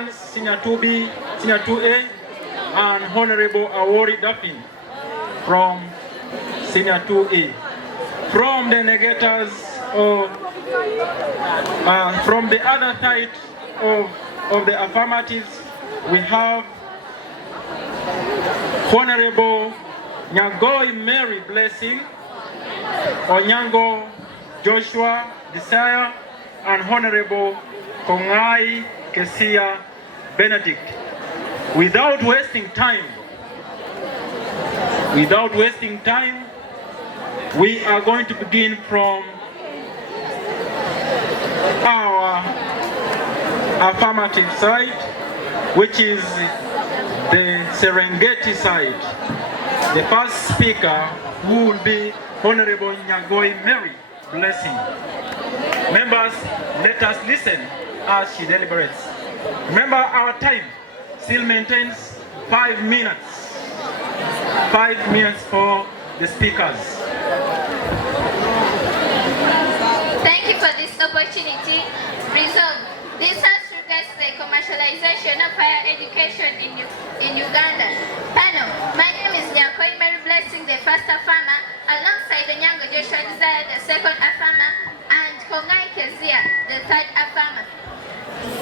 1, Senior 2B, Senior 2A, and Honorable Awori Daffin from Senior 2A. From the negators from the other side of the affirmatives, we have Honorable Nyagoi Mary Blessing, Onyango Joshua Desire, and Honorable Kongai Kesia Benedict. Without wasting time, we are going to begin from our affirmative side, which is the Serengeti side. The first speaker who will be Honorable Nyagoi Mary Blessing. Members, let us listen as she deliberates. Remember, our time still maintains 5 minutes. 5 minutes for the speakers. Thank you for this opportunity. Resolved. This House regards the commercialization of higher education in Uganda. Panel, my name is Nyakoi Mary Blessing, the first affirmer, alongside the Nyango Joshua Desire, the second affirmer, and Kongai Kezia, the third affirmer.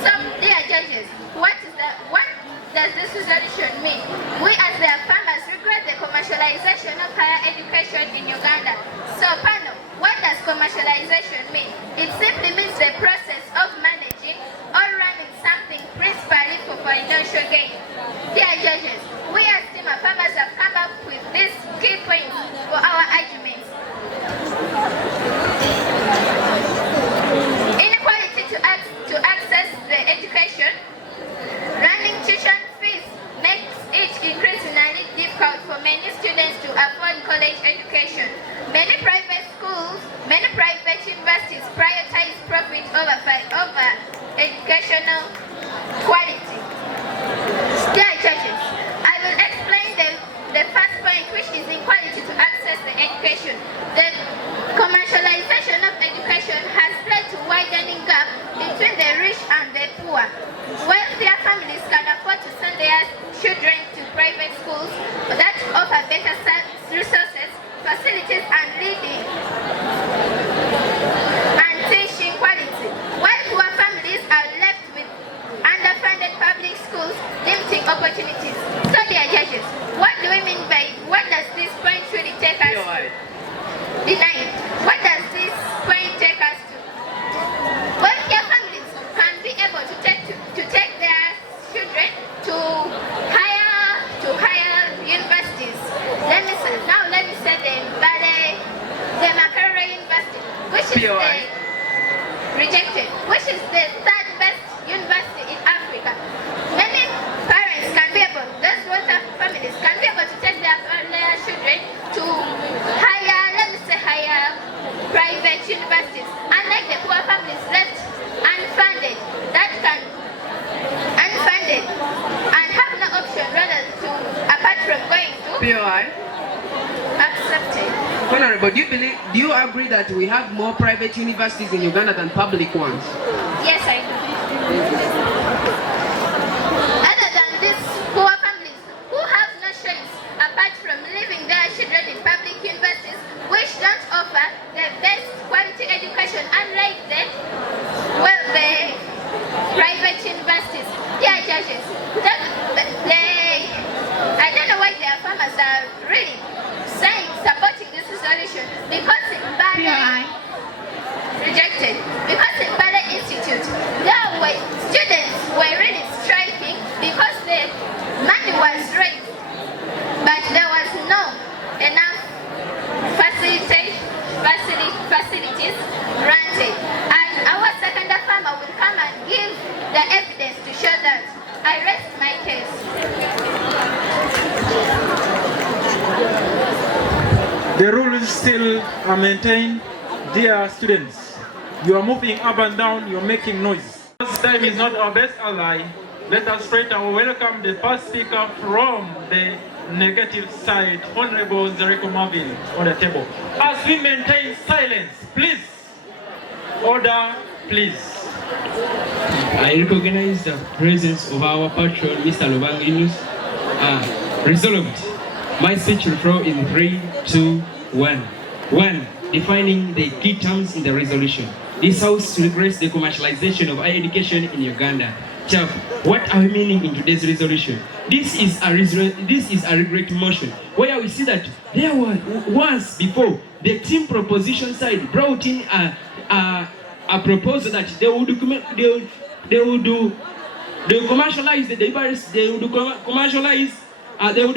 So, dear judges, what does this resolution mean? We as the affirmers regret the commercialization of higher education in Uganda. So, panel, what does commercialization mean? It simply means the process of managing or running something principally for financial gain. Dear judges, we as team affirmers have come up with these key points for our arguments. Inequality to access the education. Running tuition fees makes it increasingly difficult for many students to afford college education. Many private universities prioritize profit over educational quality. Dear judges, I will explain the first point, which is inequality to access the education. The commercialization of education has led to widening gap between the rich and the poor. Wealthier families can afford to send their children to private schools that offer better resources, facilities, and reading and teaching quality, while poor families are left with underfunded public schools, limiting opportunities. So, dear judges, what do we mean by, what does this point really take us to? Denying. What does this point take us to? Wealthier families can be able to take their children to higher universities. Let me say the Makerere University, which is which is the third best university in Africa. Many parents can be able, those wealthy families can be able to take their children to higher private universities, unlike the poor families left unfunded and have no option rather to, apart from going to POI. Accepted. Honorable, do you agree that we have more private universities in Uganda than public ones? Yes, I do. Other than these poor families who have no choice apart from leaving their children in public universities, which don't offer the best quality education, unlike the private universities. Dear judges, I don't know why the farmers are really supporting this resolution, because in Bale rejected. Because in Bale Institute, students were really striking because the money was raised, but there was no enough facilities granted. And our second farmer will come and give the evidence to show that. I rest my case. The rules still are maintained. Dear students, you are moving up and down, you're making noise. This time is not our best ally. Let us straight away welcome the first speaker from the negative side, Honorable Zereko Marvin, on the table. As we maintain silence, please. Order, please. I recognize the presence of our patron, Mr. Lobanginus. Resolved. My speech will flow in 3, 2, 1. 1. Defining the key terms in the resolution. This House regrets the commercialization of higher education in Uganda. Chaff, what are we meaning in today's resolution? This is a regret motion, where we see that there was once before the team proposition side brought in a proposal that they would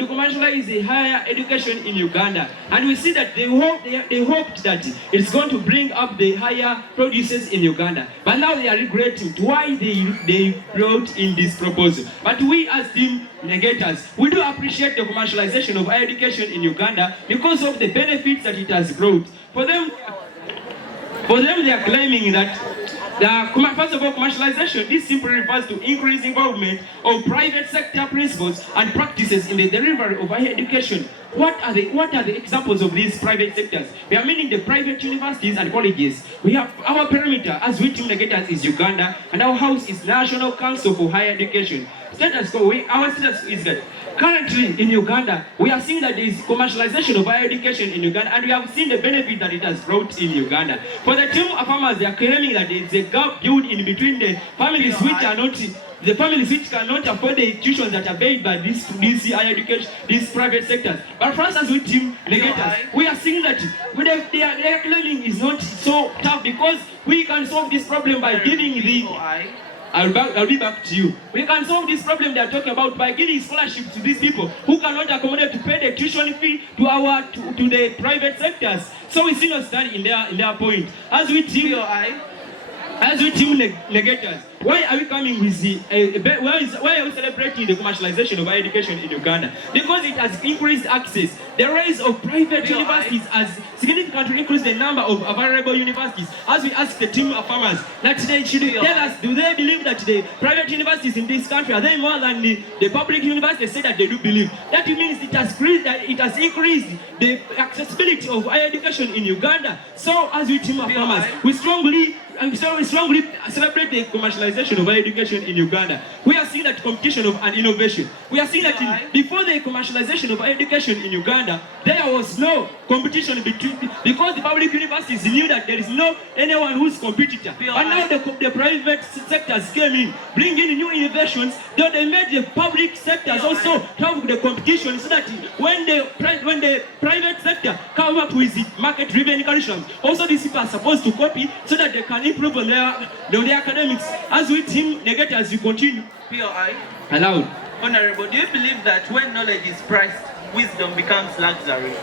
commercialize the higher education in Uganda, and we see that they hoped that it's going to bring up the higher producers in Uganda, but now they are regretting why they brought in this proposal. But we as team negators, we do appreciate the commercialization of higher education in Uganda because of the benefits that it has brought. For them they are claiming that first of all, commercialization, this simply refers to increased involvement of private sector principles and practices in the delivery of higher education. What are the examples of these private sectors? We are meaning the private universities and colleges. We have our perimeter as we team negators is Uganda, and our house is National Council for Higher Education. Status quo, our status is that currently in Uganda, we are seeing that there is commercialization of higher education in Uganda, and we have seen the benefit that it has brought in Uganda. For the team of farmers, they are claiming that there is a gap built in between the families which cannot afford the tuitions that are paid by this higher education, these private sectors. But for us as we team negators, we are seeing that their claiming is not so tough, because we can solve this problem by giving the... I'll be back to you. We can solve this problem they are talking about by giving scholarships to these people who cannot accommodate to pay the tuition fee to the private sectors. So we see no stand in their point. As we team negators, why are we coming with why are we celebrating the commercialization of higher education in Uganda? Because it has increased access. The rise of private universities has significantly increased the number of available universities. As we ask the team of farmers, that they should tell us, do they believe that the private universities in this country are they more than the public universities? They say that they do believe. That means it has increased the accessibility of higher education in Uganda. So as we team of farmers, we strongly celebrate the commercialization of higher education in Uganda. We are seeing that competition and innovation. We are seeing that before the commercialization of higher education in Uganda, there was no competition because the public universities knew that there is no anyone who's competitor. But now the private sectors came in, bringing new innovations. Then they made the public sectors also have the competition, so that when the private sector come up with the market-driven curriculum, also these people are supposed to copy so that they can improve on their academics. As we team negators, you continue. POI. Allowed. Honorable, do you believe that when knowledge is priced, wisdom becomes luxury?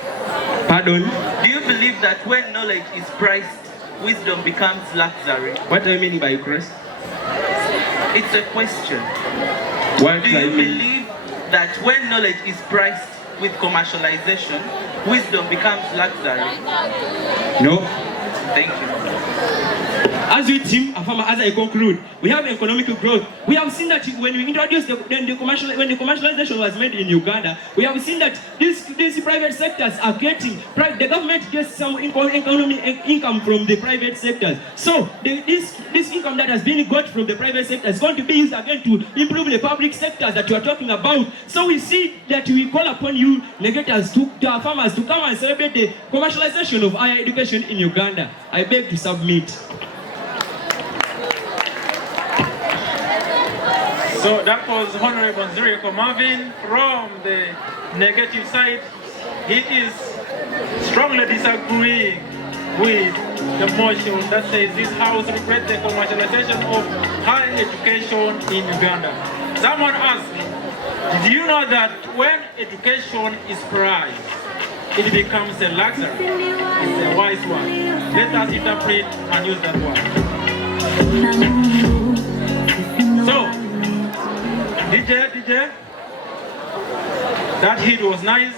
Pardon? Do you believe that when knowledge is priced, wisdom becomes luxury? What do you mean by Christ? It's a question. What do you believe that when knowledge is priced with commercialization, wisdom becomes luxury? No. Thank you. As we team, as I conclude, we have economic growth. We have seen that when we introduced when the commercialization was made in Uganda, we have seen that these private sectors are getting, the government gets some income from the private sectors. So this income that has been got from the private sector is going to be used again to improve the public sectors that you are talking about. So we see that we call upon you negators, to our farmers, to come and celebrate the commercialization of higher education in Uganda. I beg to submit. So that was Honorable Nziriko Marvin from the negative side. He is strongly disagreeing with the motion that says this House regrets the commercialization of higher education in Uganda. Someone asked me, do you know that when education is priced, it becomes a luxury? It's a wise one. Let us interpret and use that word. So, DJ, that hit was nice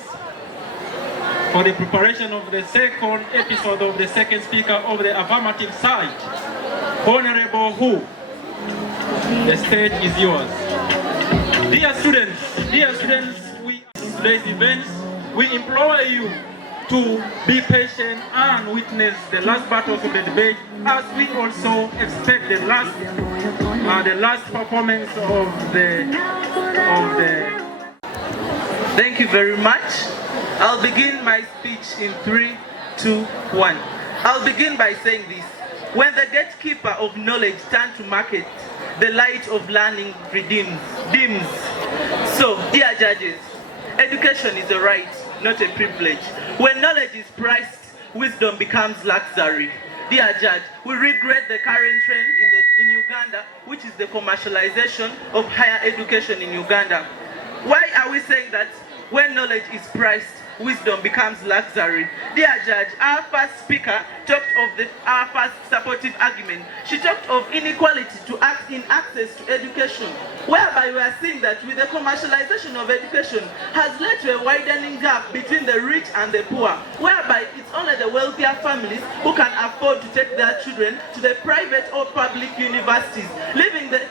for the preparation of the second episode of the second speaker of the affirmative side. Honorable Who, the stage is yours. Dear students, we today's events, we implore you to be patient and witness the last battles of the debate, as we also expect the last the last performance of the. Thank you very much. I'll begin my speech in 3, 2, 1. I'll begin by saying this. When the gatekeeper of knowledge turns to market, the light of learning dims. So, dear judges, education is a right, not a privilege. When knowledge is priced, wisdom becomes luxury. Dear judge, we regret the current trend in Uganda, which is the commercialization of higher education in Uganda. Why are we saying that when knowledge is priced, wisdom becomes luxury? Dear judge, our first speaker talked of our first supportive argument. She talked of inequality in access to education, whereby we are seeing that with the commercialization of education has led to a widening gap between the rich and the poor, whereby it's only the wealthier families who can afford to take their children to the private or public universities, leaving the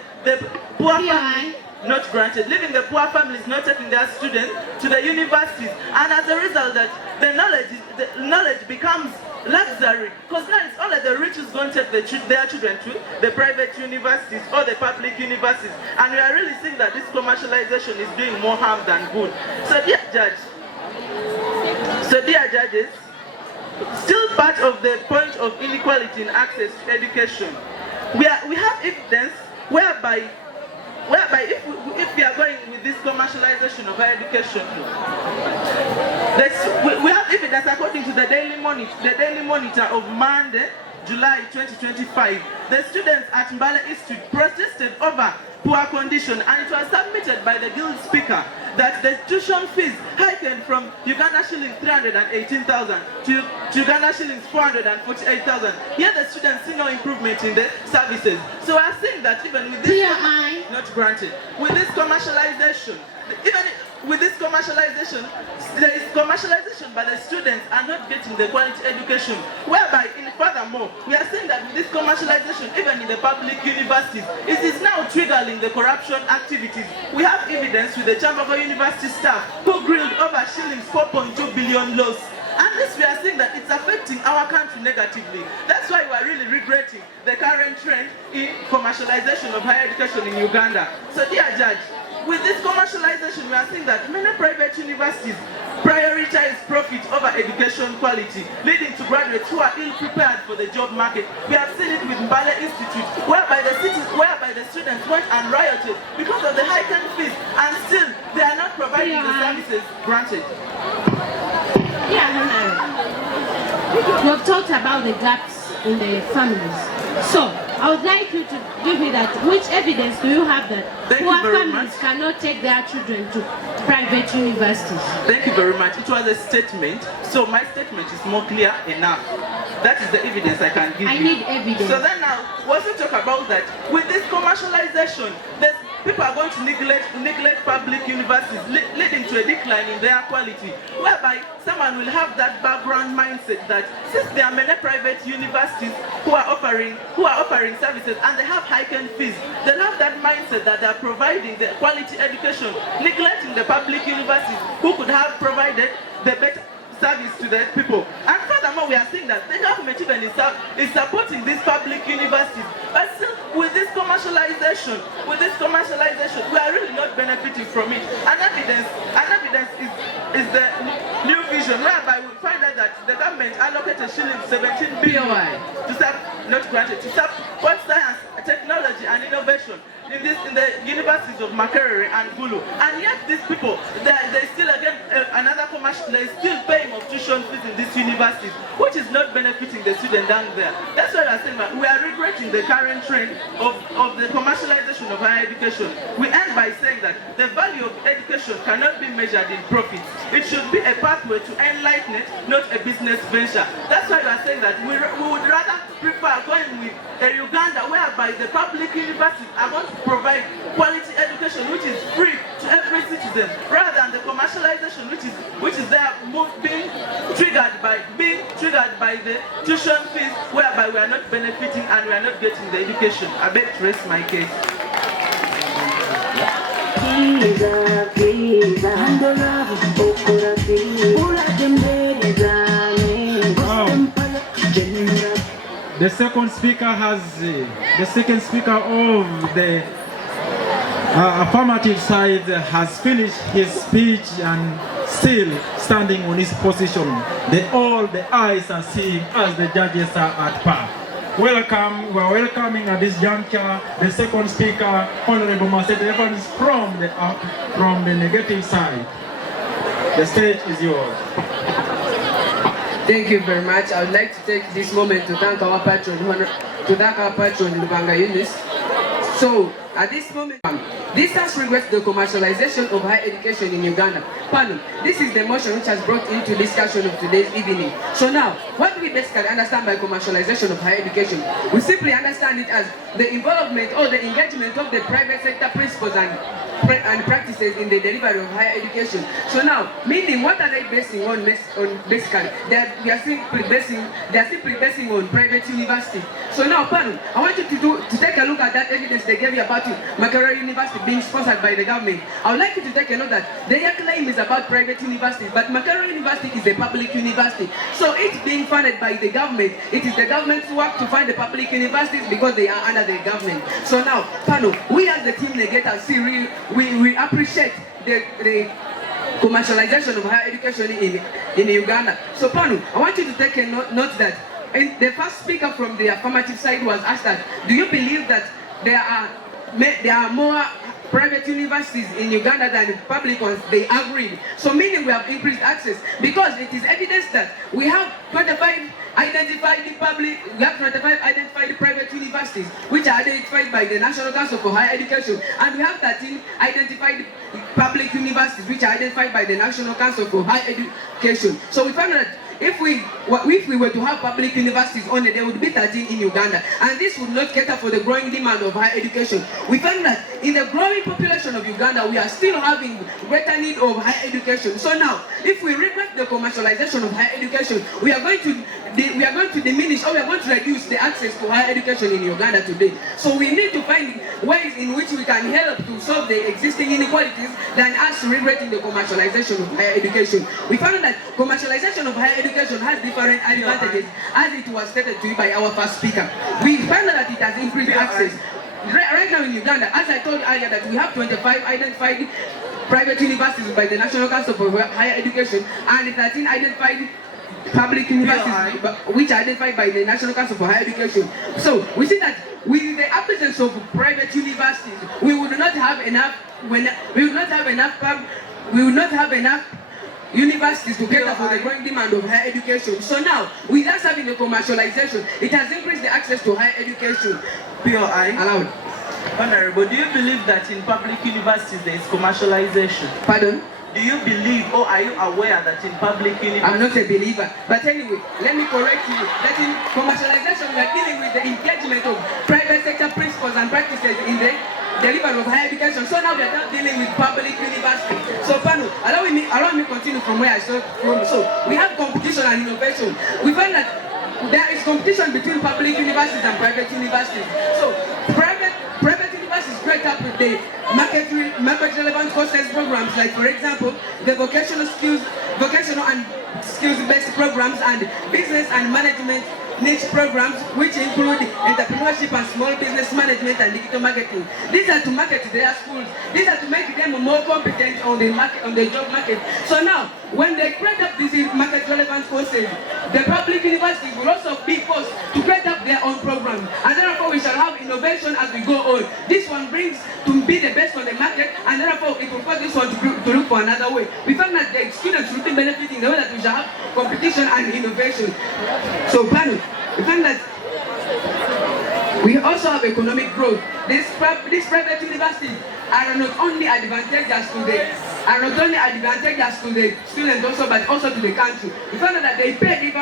poor families not granted, leaving the poor families not taking their students to the universities, and as a result that the knowledge becomes luxury, because now it's only the rich who's going to take their children to the private universities or the public universities, and we are really seeing that this commercialization is doing more harm than good. So dear judges, still part of the point of inequality in access to education, we have evidence whereby if we are going with this commercialization of higher education, we have evidence according to the Daily Monitor of Monday, July 2025. The students at Mbale Institute protested over poor condition, and it was submitted by the guild speaker that the tuition fees heightened from Uganda shillings 318,000 to Uganda shillings 448,000. Here the students see no improvement in the services. So I think that even with this not granted, with this commercialization, there is commercialization, but the students are not getting the quality education. Whereby, furthermore, we are saying that with this commercialization, even in the public universities, it is now triggering the corruption activities. We have evidence with the Chamberlain University staff who grilled over shillings 4.2 billion loss. And this we are seeing that it's affecting our country negatively. That's why we are really regretting the current trend in commercialization of higher education in Uganda. So dear judge, with this commercialization, we are seeing that many private universities prioritize profit over education quality, leading to graduates who are ill-prepared for the job market. We have seen it with Mbale Institute, whereby the students went and rioted because of the heightened fees, and still they are not providing the services granted. You have talked about the gaps in the families. So, I would like you to give me that. Which evidence do you have that poor families cannot take their children to private universities? Thank you very much. It was a statement, so my statement is more clear enough. That is the evidence I can give you. I need evidence. So then now, once we talk about that, with this commercialization, people are going to neglect public universities, leading to a decline in their quality, whereby someone will have that background mindset that since there are many private universities who are offering services and they have heightened fees, they'll have that mindset that they're providing the quality education, neglecting the public universities who could have provided the better service to the people. And furthermore, we are seeing that the government even is supporting these public universities, but still with this commercialization, we are really not benefiting from it. An evidence is the new vision, whereby we find out that the government allocated shillings 17 billion to support science, technology and innovation in the universities of Makerere and Gulu. And yet these people, they still again another commercial, they still paying of tuition fees in these universities, which is not benefiting the student down there. That's why I saying that we are regretting the current trend of the commercialization of higher education. We end by saying that the value of education cannot be measured in profits. It should be a pathway to enlightenment, not a business venture. That's why we are saying that we would rather prefer going with a Uganda whereby the public universities are going to provide quality education which is free to every citizen, rather than the commercialization which is there being triggered by the tuition fees, whereby we are not benefiting and we are not getting the education. I beg to rest my case. the second speaker of the affirmative side has finished his speech and still standing on his position. All the eyes are seeing as the judges are at par. Welcome, we are welcoming at this juncture the second speaker, Honorable Marcet Evans from the negative side. The stage is yours. Thank you very much. I would like to take this moment to thank our patron, Lubanga Yunus. So, at this moment, this House regrets the commercialization of higher education in Uganda. Panel, this is the motion which has brought into discussion of today's evening. So now, what do we basically understand by commercialization of higher education? We simply understand it as the involvement or the engagement of the private sector principles and practices in the delivery of higher education. So now, meaning what are they basing on basically? They are simply basing on private university. So now, panel, I want you to take a look at that evidence they gave you about Makerere University being sponsored by the government. I would like you to take a note that their claim is about private universities, but Makerere University is a public university. So it's being funded by the government. It is the government's work to fund the public universities because they are under the government. So now, panel, we as the team Negeta we appreciate the commercialization of higher education in Uganda. So panel, I want you to take a note that the first speaker from the affirmative side was asked that, do you believe that there are more private universities in Uganda than public ones? They agreed. So meaning we have increased access because it is evidence that we have 25 identified private universities which are identified by the National Council for Higher Education, and we have 13 identified public universities which are identified by the National Council for Higher Education. So we found that if we were to have public universities only, there would be 13 in Uganda, and this would not cater for the growing demand of higher education. We find that in the growing population of Uganda, we are still having greater need of higher education. So now, if we regret the commercialization of higher education, we are going to diminish, or we are going to reduce the access to higher education in Uganda today. So we need to find ways in which we can help to solve the existing inequalities than us regretting the commercialization of higher education. We found that commercialization of higher education has different advantages, as it was stated to you by our first speaker. We find that it has increased access. Right now in Uganda, as I told you earlier, that we have 25 identified private universities by the National Council for Higher Education and 13 identified public universities which are identified by the National Council for Higher Education. So we see that with the absence of private universities, we would not have enough universities to cater for the growing demand of higher education. So now, with us having the commercialization, it has increased the access to higher education. POI. Allowed. Honorable, do you believe that in public universities there is commercialization? Pardon? Do you believe, or are you aware that in public universities... I'm not a believer. But anyway, let me correct you that in commercialization, we are dealing with the engagement of private sector principles and practices in the delivery of higher education. So now we are not dealing with public university. So panel, allow me continue from where I started from. So we have competition and innovation. We find that there is competition between public universities and private universities. So private universities break up with the market relevant courses programs, like for example the vocational and skills-based programs and business and management niche programs, which include entrepreneurship and small business management and digital marketing. These are to market their schools. These are to make them more competent on the market, on the job market. So now, when they create up these market relevant courses, the public universities will also be forced to create up their own programs, and therefore we shall have innovation as we go on. This one brings to be the best on the market, and therefore it will force this one to look for another way. We find that the students will be benefiting the way that we shall have competition and innovation. So panel, we find that we also have economic growth. These private universities are not only advantageous to the students also, but also to the country. We found out that they pay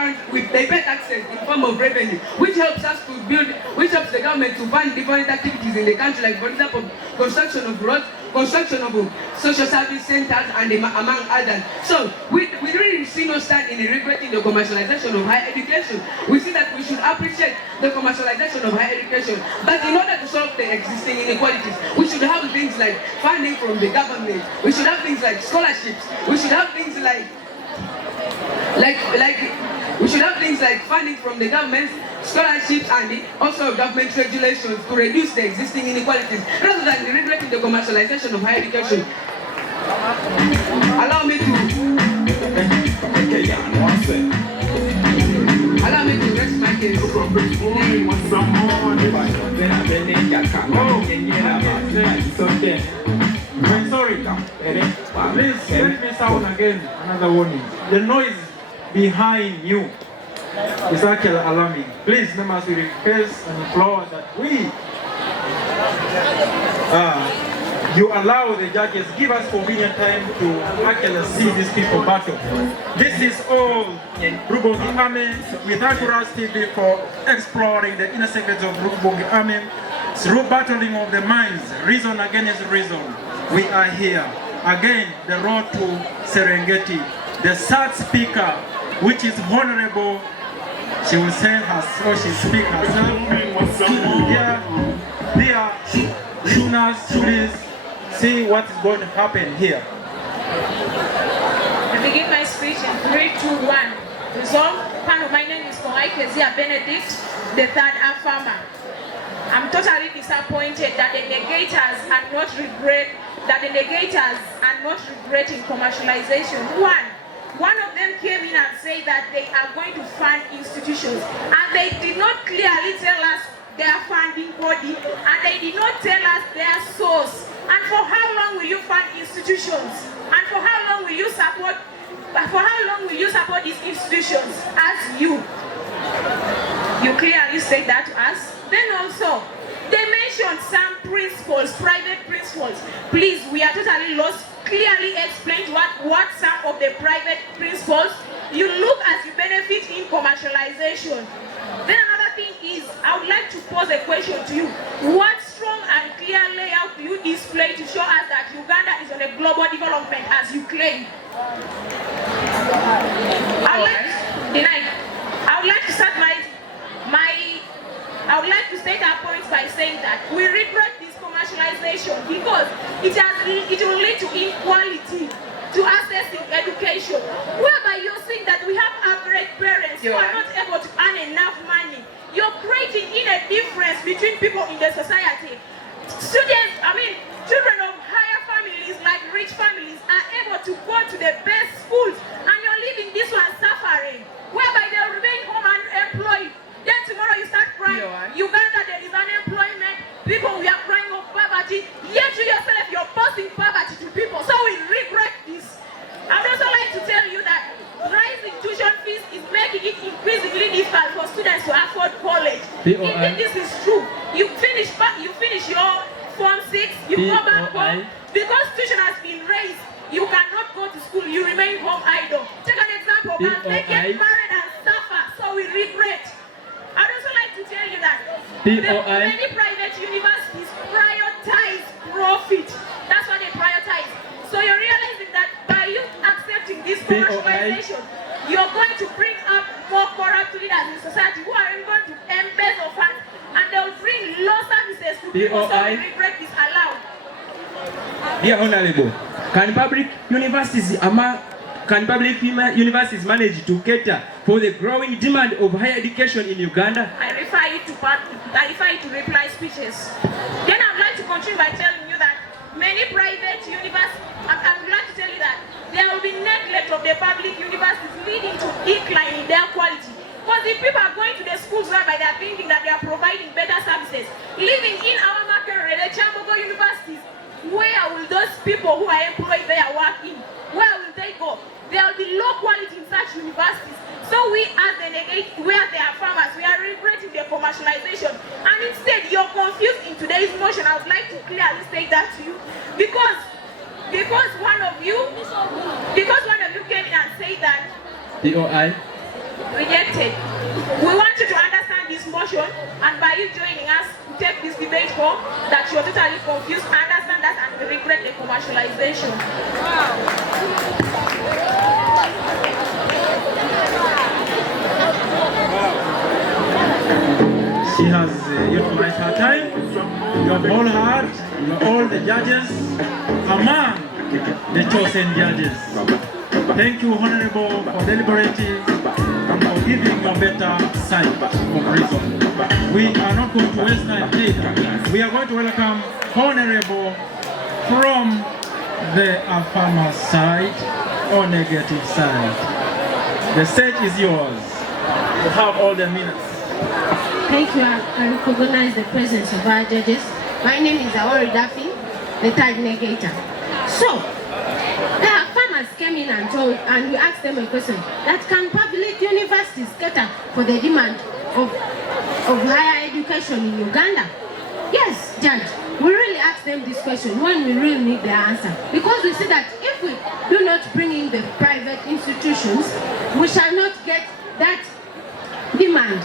taxes in form of revenue, which helps the government to fund different activities in the country, like for example, construction of roads, construction of social service centers, and among others. So we really see no stand in regretting the commercialization of higher education. We see that we should appreciate the commercialization of higher education, but in order to solve the existing inequalities, we should have things like funding from the government. We should have things like scholarships. We should have things like We should have things like funding from the government, scholarships, and also government regulations to reduce the existing inequalities, rather than regulating the commercialization of higher education. Allow me to rest my case. I'm sorry. Please let me sound again. Another warning. The noise behind you is actually alarming. Please, members, we request and implore that you allow the judges, give us convenient time to actually see these people battle. This is all Rubongi Army. We thank Ras TV for exploring the inner secrets of Rubongi Army through battling of the minds, reason against reason. We are here. Again, the road to Serengeti. The third speaker, which is Honorable, she will say herself, she speak herself. Dear listeners, please see what is going to happen here. I begin my speech in 3, 2, 1. Resolve. Panel, my name is Kezia Benedict, the third farmer. I'm totally disappointed that the negators are not regretting commercialization. One of them came in and said that they are going to fund institutions, and they did not clearly tell us their funding body, and they did not tell us their source. And for how long will you fund institutions? And for how long will you support? These institutions? As you clearly said that to us. Then also, they mentioned some principles, private principles. Please, we are totally lost. Clearly explain what some of the private principles you look as you benefit in commercialization. Then another thing is, I would like to pose a question to you. What strong and clear layout do you display to show us that Uganda is on a global development as you claim? I would like to start I would like to state our points by saying that we regret this commercialization because it will lead to inequality to accessing education, whereby you're seeing that we have average parents who are not able to earn enough money. You're creating a difference between people in the society. Children of higher families, like rich families, are able to go to the best schools, and you're leaving this one suffering, whereby they'll remain home unemployed. Then tomorrow you start crying. Uganda, there is unemployment. People, we are crying of poverty. Yet you yourself, you're posting poverty to people. So we regret this. I would also like to tell you that rising tuition fees is making it increasingly difficult for students to afford college. Indeed, this is true. You finish your Form 6, you go back home. Because tuition has been raised, you cannot go to school. You remain home idle. Take an example. They get married and suffer. So we regret. I'd also like to tell you that many private universities prioritize profit. That's what they prioritize. So you're realizing that by you accepting this commercialization, you're going to bring up more corrupt leaders in society who are going to embezzle funds, and they'll bring low services to people. So we regret this aloud. Dear Honorable, can public universities manage to cater for the growing demand of higher education in Uganda? I refer you to reply speeches. Then I would like to continue by telling you that many private universities, I would like to tell you that there will be neglect of the public universities, leading to decline in their quality. Because if people are going to the schools whereby they are thinking that they are providing better services, living in our Makerere, the Chambogo universities, where will those people who are employed there work in? Where will they go? There will be low quality in such universities. So we are farmers, we are regretting the commercialization. And instead, you're confused in today's motion. I would like to clearly state that to you. Because one of you came in and said that rejected. We want you to understand this motion, and by you joining us to take this debate home, that you're totally confused, understand that, and regret the commercialization. She has utilized her time. You have all heard, you are all the judges among the chosen judges. Thank you, Honorable, for deliberating and for giving your better side of reason. We are not going to waste time either. We are going to welcome Honorable from the affirmative side or negative side. The stage is yours. You have all the minutes. Thank you. I recognize the presence of our judges. My name is Awori Daffy, the third negator. So, the farmers came in and we asked them a question that can public universities cater for the demand of higher education in Uganda? Yes, Judge. We really ask them this question when we really need the answer. Because we see that if we do not bring in the private institutions, we shall not get that demand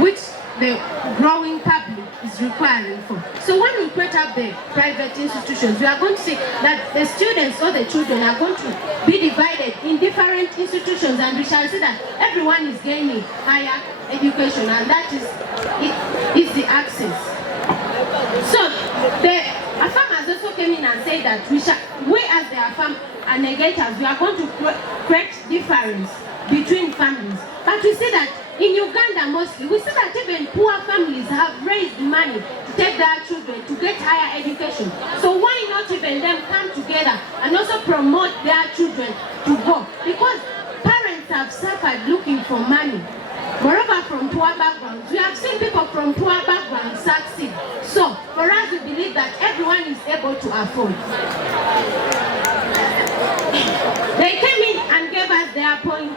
which the growing public is requiring for. So when we put up the private institutions, we are going to see that the students or the children are going to be divided in different institutions, and we shall see that everyone is gaining higher education, and that is the access. So the farmers also came in and said that we as the farm and negators, we are going to create difference between families. But we see that in Uganda mostly, we see that even poor families have raised money to take their children to get higher education. So why not even them come together and also promote their children to go? Because parents have suffered looking for money. Moreover, from poor backgrounds, we have seen people from poor backgrounds succeed. So for us, we believe that everyone is able to afford. They came in and gave us their point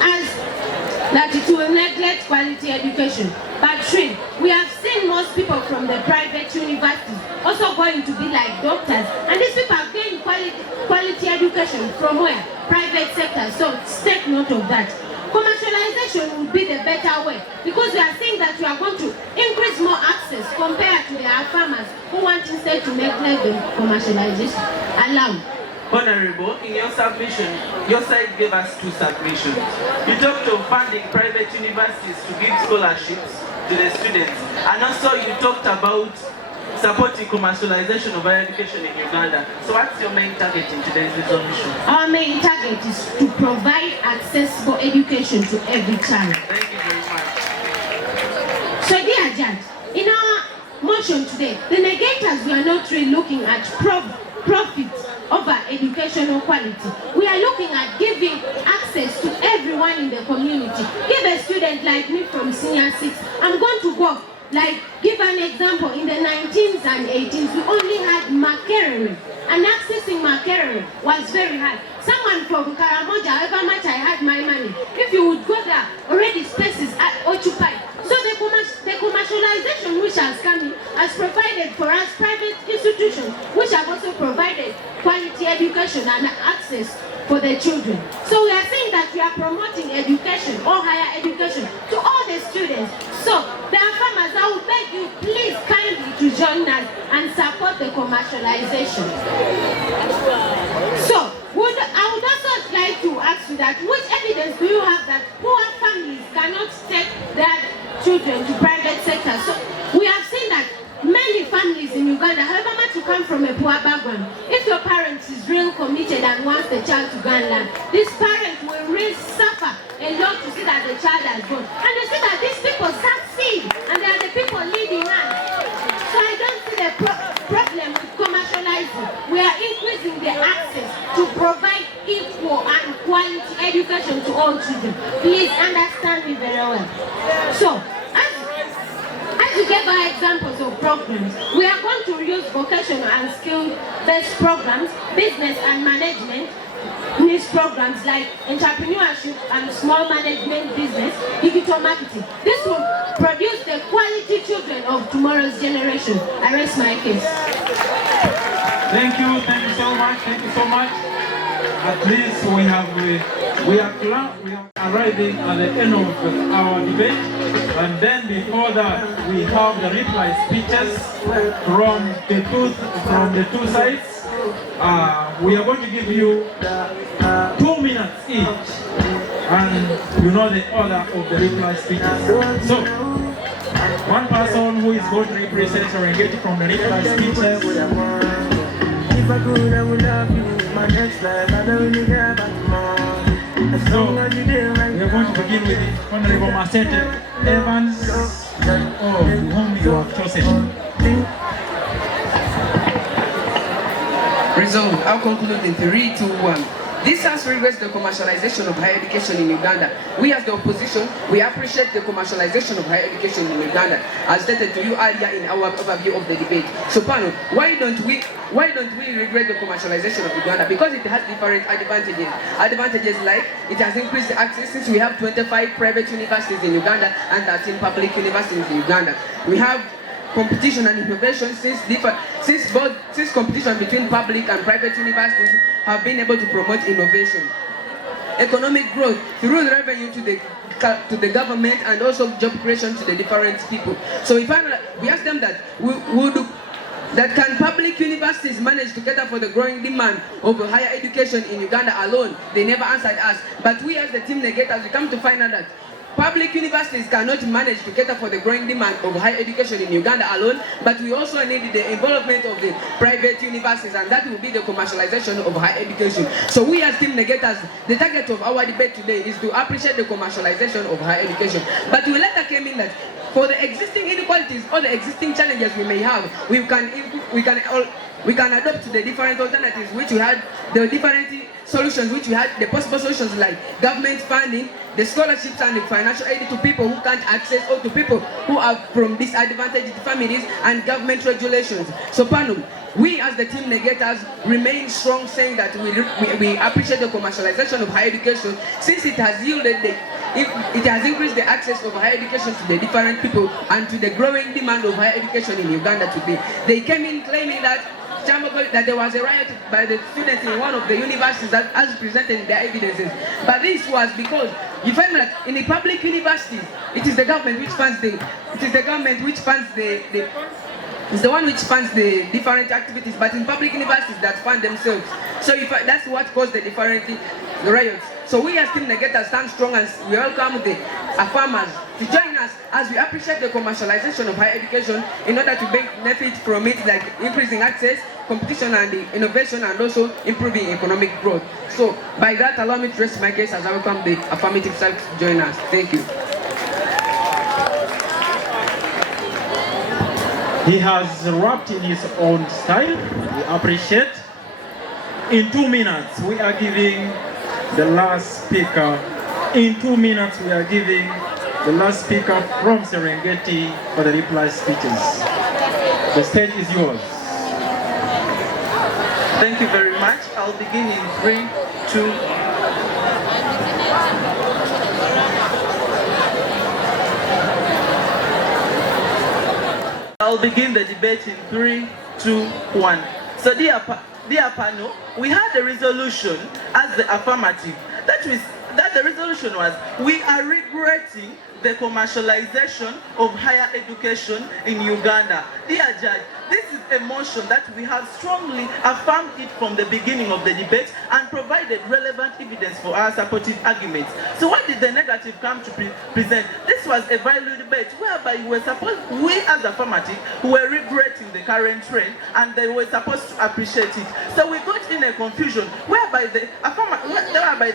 as that it will neglect quality education. But we have seen most people from the private universities also going to be like doctors, and these people have gained quality education from where? Private sector. So take note of that. Commercialization would be the better way, because we are saying that we are going to increase more access compared to the farmers who want instead to neglect the commercialization allowed. Honorable, in your submission, your side gave us two submissions. You talked of funding private universities to give scholarships to the students, and also you talked about supporting commercialization of higher education in Uganda. So what's your main target in today's resolution? Our main target is to provide accessible education to every child. Thank you very much. So dear Judge, in our motion today, the negators, we are not really looking at profit over educational quality. We are looking at giving access to everyone in the community. Give a student like me from senior 6, I'm going to go, like, give an example, in the 19th and 18th, we only had Makerere, and accessing Makerere was very hard. Someone from Karamoja, however much I had my money, if you would go there, already spaces are occupied. So the commercialization which has come in has provided for us private institutions which have also provided quality education and access for the children. So we are saying that we are promoting education or higher education to all the students. So the farmers, I would beg you please kindly to join us and support the commercialization. So I would also like to ask you that which evidence do you have that poor families cannot take their children to private sector? So we have seen that many families in Uganda, however much you come from a poor background, if your parents is real committed and wants the child to go and learn, this parent will really suffer a lot to see that the child has gone. And you see that these people succeed, and they are the people leading us. So I don't see the problem with commercializing. We are increasing the access to provide equal and quality education to all children. Please understand me very well. So, as we gave our examples of programs, we are going to use vocational and skill-based programs, business and management, niche programs like entrepreneurship and small management business, digital marketing. This will produce the quality children of tomorrow's generation. I rest my case. Thank you so much, thank you so much. At least we are arriving at the end of our debate, and then before that we have the reply speeches from the two sides. We are going to give you 2 minutes each, and you know the order of the reply speeches. So, one person who is going to represent Serengeti from the reply speeches. If I could, I would love you in my next life. I don't really care about tomorrow. So we are going to begin with Honorable Masete Evans, whom you have chosen. Resolved. I'll conclude in 3, 2, 1. This House regrets the commercialization of higher education in Uganda. We as the opposition, we appreciate the commercialization of higher education in Uganda, as stated to you earlier in our overview of the debate. So panel, why don't we regret the commercialization of Uganda? Because it has different advantages. Advantages like it has increased access, since we have 25 private universities in Uganda and 13 public universities in Uganda. We have competition and innovation, since competition between public and private universities have been able to promote innovation. Economic growth through the revenue to the government, and also job creation to the different people. So we ask them that can public universities manage to cater for the growing demand of higher education in Uganda alone? They never answered us. But we as the team negators, we come to find out that public universities cannot manage to cater for the growing demand of higher education in Uganda alone, but we also need the involvement of the private universities, and that will be the commercialization of higher education. So we as team negators, the target of our debate today is to appreciate the commercialization of higher education. But we later came in that for the existing inequalities or the existing challenges we may have, we can adopt the different alternatives which we had, the different solutions which we had, the possible solutions like government funding, the scholarships and the financial aid to people who can't access, or to people who are from disadvantaged families, and government regulations. So panel, we as the team negators remain strong, saying that we appreciate the commercialization of higher education, since it has yielded it has increased the access of higher education to the different people and to the growing demand of higher education in Uganda today. They came in claiming that there was a riot by the students in one of the universities as presented in their evidences. But this was because you find that in the public universities, it is the government which funds it's the one which funds the different activities, but in public universities that fund themselves. So that's what caused the riots. So we as team negators stand strong, and we welcome the farmers to join us as we appreciate the commercialization of higher education in order to benefit from it, like increasing access, competition and innovation, and also improving economic growth. So by that, allow me to rest my case as I welcome the affirmative side to join us. Thank you. He has rapped in his own style. We appreciate. In 2 minutes, we are giving the last speaker. In 2 minutes, we are giving the last speaker from Serengeti for the reply speeches. The stage is yours. Thank you very much. I'll begin in 3, 2. I'll begin the debate in 3, 2, 1. So dear panel, we had a resolution as the affirmative. That the resolution was, we are regretting the commercialization of higher education in Uganda. Dear Judge, this is a motion that we have strongly affirmed it from the beginning of the debate and provided relevant evidence for our supportive arguments. So what did the negative come to present? This was a valid debate whereby we as affirmative were regretting the current trend, and they were supposed to appreciate it. So we got in a confusion whereby the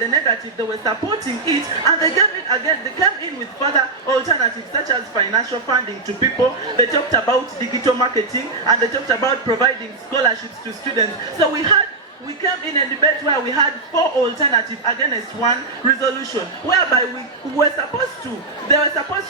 negative, they were supporting it, and they gave it again. They came in with further alternatives such as financial funding to people. They talked about digital marketing, and they talked about providing scholarships to students. So we came in a debate where we had 4 alternatives against one resolution, whereby they were supposed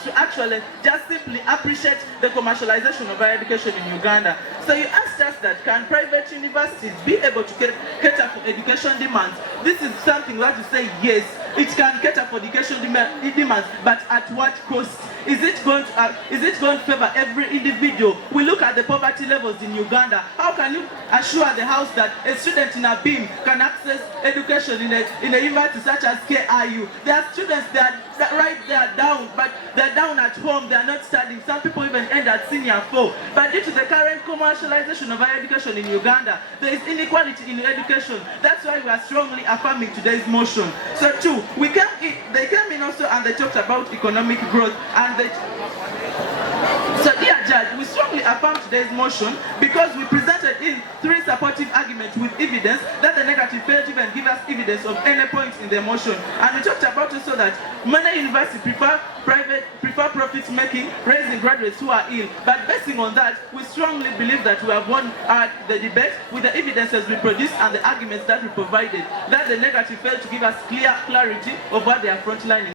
to actually just simply appreciate the commercialization of higher education in Uganda. So you asked us that, can private universities be able to cater for education demands? This is something that you say, yes, it can cater for education demands, but at what cost? Is it going to favor every individual? We look at the poverty levels in Uganda. How can you assure the house that a student in a BIM can access education in a university such as KIU? There are students that right there down, but they're down at home, they're not studying. Some people even end at senior 4. But due to the current commercialization of higher education in Uganda, there is inequality in education. That's why we are strongly affirming today's motion. So 2, they came in also and they talked about economic growth, and so dear That judge, we strongly affirm today's motion because we presented in 3 supportive arguments with evidence that the negative failed to even give us evidence of any points in the motion. And we talked about also that many universities prefer profit making, raising graduates who are ill. But basing on that, we strongly believe that we have won the debate with the evidences we produced and the arguments that we provided, that the negative failed to give us clarity of what they are frontlining.